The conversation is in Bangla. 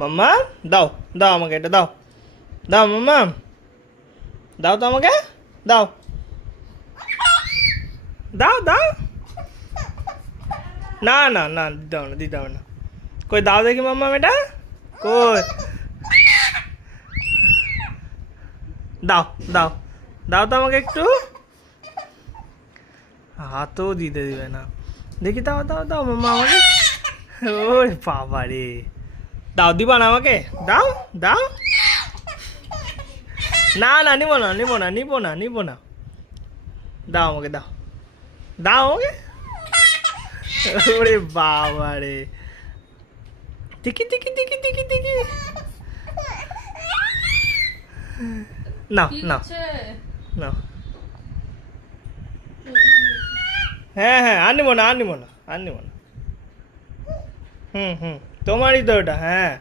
মাম্মা দাও, দাও আমাকে এটা দাও, দাও মাম্মা, দাও তো আমাকে, দাও, দাও দাও। না না না, দিতে হবে না, দিতে হবে না। কই দাও দেখি মাম্মা এটা, কই, দাও দাও, দাও তো আমাকে একটু। হাতও দিতে দিবে না, দেখি দাও দাও দাও মাম্মা আমাকে। ওরে বাবা রে, দাও, দিবা না আমাকে, দাও দাও। না না, নিবো না নিবো না নিবো না নিবো না, দাও আমাকে, দাও, দাও আমাকে। ওরে বাবা রে, টিকি টিকি টিকি টিকি টিকি। নাও কি নাও হচ্ছে? নাও। হ্যাঁ হ্যাঁ, আর নিবো না আর নিবো না আর নিবো না। হুম হুম, তোমারই তো ওটা, হ্যাঁ।